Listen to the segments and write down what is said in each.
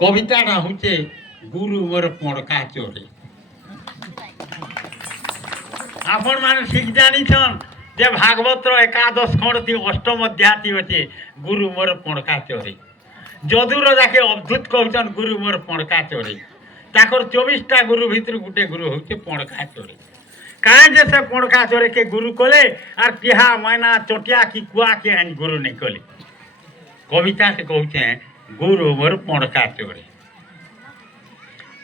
कविताटा हूँ गुरु मोर पड़का चोरी। आपण मैंने ठीक जानीछन जे भागवत एकादश खंड थी अष्टम अध्याय थी अच्छे गुरु मोर पड़का चोरी। जदुर जाके अद्भुत कहन गुरु मोर पड़का चोरी। ताकर 24टा गुरु भितर गुटे गुरु हूँ पड़का चोरी। कहे जे से पड़का चोरी के गुरु कले आर टिहा मैना चटिया की कुआ के आज गुरु नहीं कले। कविता से कहते गुरु मोर पड़का चोरी।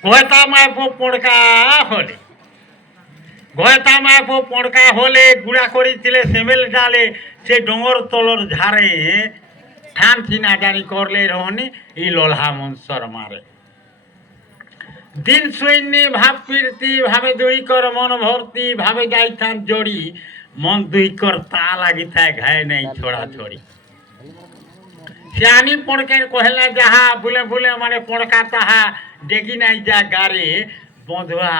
कहता मैं वो पड़का होले गयता माँ को पड़का होले गुड़ा करी सेमेल डाले से डोंगर तलर झारे ठान थी ना जानी करले रहनी ई लोल्हा मंसर मारे दिन सैन्य भाव पीरती भावे दुई कर मन भरती भावे जाई थान जोड़ी मन दुई कर ता लगी था घाय नहीं छोड़ा छोड़ी सियानी पड़के कहला जहा बुले बुले माने पड़का ताहा डेगी नहीं जा गारे बंधुआ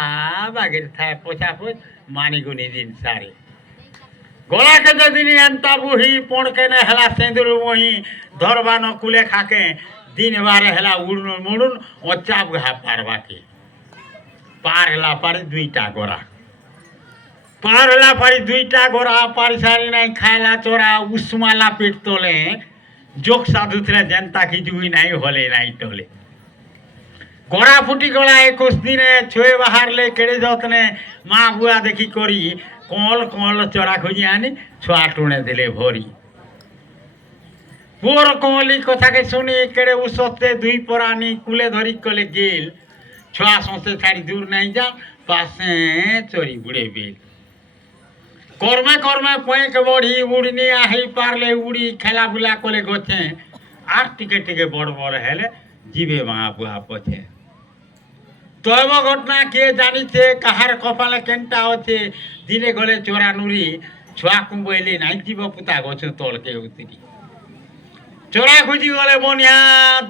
बागेर था पोछा पोछ मानी गुनी दिन सारे गोला के जो दिन एंता बुही पड़के ने हला सेंदुर मोही धरबा न कुले खाके दिन बारे हला उड़न मुड़न ओचा बुहा पारवा के पार हला पारी दुईटा गोरा पार हला पारी दुईटा गोरा पारी सारी नहीं खायला चोरा उस्माला पेट तोले जोक साधु थे जनता की जुई नहीं होले नहीं टोले गोड़ा फुटी गला 21 दिन छुए बाहर ले केड़े जतने माँ बुआ देखी करी कल कल चोरा खोजी आनी छुआ टुणे दिले भरी पुअर कमली कथा के सुनी केड़े उसते दुई परानी कुले धरी कले गेल छुआ सौसे छाड़ी दूर नहीं जा पासे चोरी बुड़े बेल कर्मे कर्मे पैक बढ़ी उड़नी आई पारले उड़ी खेला बुला कले गछे आर टिके टिके बड़ बड़ हेले जीवे माँ बुआ पछे तब घटना किए जानी थे कहार कपाले केनटा अच्छे दिने गले चोरा नुरी छुआ कुंबले नहीं जीव पुता गछ तल के उतरी चोरा खुजी गले बनिया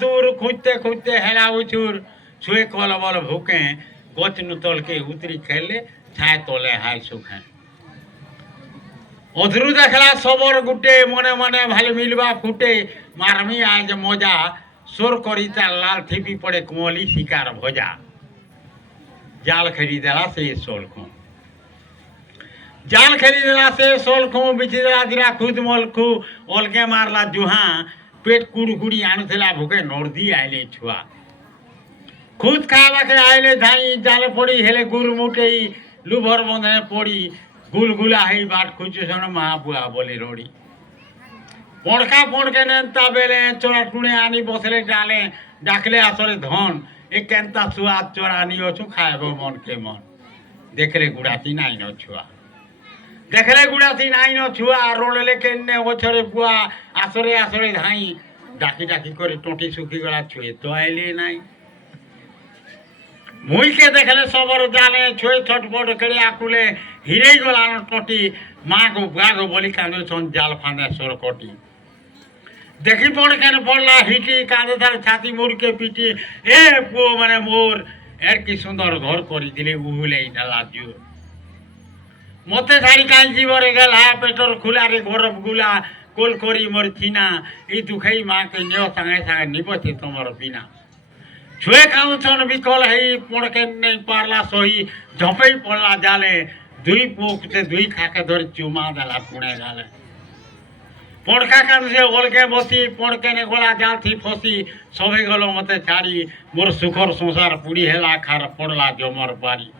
दूर खुजते खुजते हेला उछुर छुए कल बल भूके गच नु तल के उतरी खेले छाए तले हाय सुखे अधरू देखला सबर गुटे मने मने भाले मिलवा फुटे मारमी आज मजा सोर करी तार लाल ठिपी पड़े कुमली शिकार भजा जाल खरीदेला से सोलखू जाल खरीदेला से सोलखू बिछिदेला दिरा खुद मलखू अलगे मारला जुहा पेट कुड़कुड़ी आनुला भूके नर्दी आइले छुआ खुद खावा के आइले धाई जाल पड़ी हेले गुरु मुटे लुभर बंधे पड़ी गुलगुला है बाट खुचुसन माँ बुआ बोली रोड़ी पड़का पड़के नेता बेले चोरा टुणे आनी बसले डाले डाकले आसरे धन एक केनता सुआद चोरानी अछु खाएबो मन के मन देखले गुड़ाती नाई न छुआ देखले गुड़ाती नाई न छुआ रोड़ले केन्ने ओछरे बुआ आसरे आसरे धाई डाकी डाकी करे टोटी सुखी गला छुए तो आइले नाई मुई के देखले सबर जाने छुए छटपट करे आकुले हिरे गला न टोटी माँ को बुआ को बोली कांदे सन जाल फांदे सोर कोटी देखी पड़ के पड़ला हिटी कांदे थार छाती मुड़ के पीटी ए पुओ माने मोर एर की सुंदर घर करी दिले उहुले डाला दियो मते सारी काई जीवरे गेला पेटर खुला रे घर गुला कोल करी मोर थीना ई दुखई मां के नेओ संगे संगे निपति तमर बिना छुए खाऊ छन बिकल हई पड़ के नहीं पारला सही झपई पड़ला जाले दुई पोक से दुई खाके धर चुमा देला पुणे गाले पड़का कान से ओलके बसी पड़के ने गोला जाल थी फसी सबे गलो मते छाड़ी मोर सुखर संसार पूरी हेला खार पड़ला जमर बारी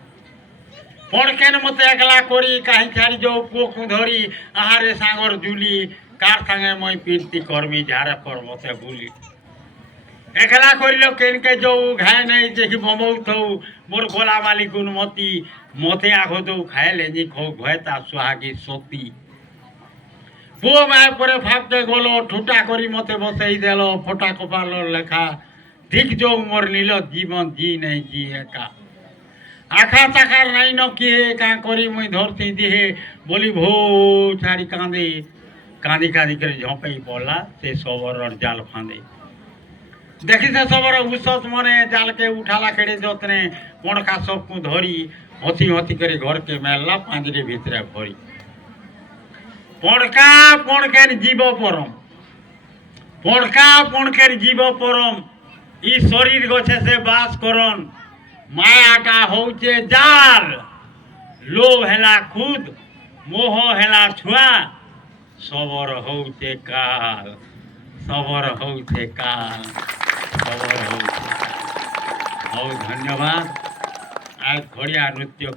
पड़के ने मते एकला करी काहे छाड़ी जो पोक धरी आहारे सागर जुली कार संगे मई पीरती कर्मी झारे पर मते बुली एकला करिलो केनके जो घाय नहीं देखि बमौ थौ मोर गोला वाली गुणमती मते आखो तो खाए लेनी खो भयता सुहागी सोती पुओ माए परे फापते गलो ठुटा करी मते बसई देलो फोटा कपाल लेखा ठीक जो मोर नील जीवन जी नहीं जी एका आखा चाकार नहीं न किए का करी मुई धरती दिहे बोली भो छाड़ी कांदे कांदी कांदी कर झपई पड़ला से सबर जाल फांदे देखी से सबर उसत मने जाल के उठाला केड़े जतने पड़का सबको धरी हसी हसी करे घर के मेलला पांजरे भीतरे भरी पड़का पड़केर जीव परम पड़का पड़केर जीव परम ই শরীর গছে সে বাস করন মায়াটা হচ্ছে জাল লোভ হেলা খুদ মোহ হেলা ছুয়া সবর হচ্ছে কাল সবর হচ্ছে কাল সবর হচ্ছে হଉ ଧନ୍ୟବାଦ। आज ଖଡ଼ିଆ ନୃତ୍ୟ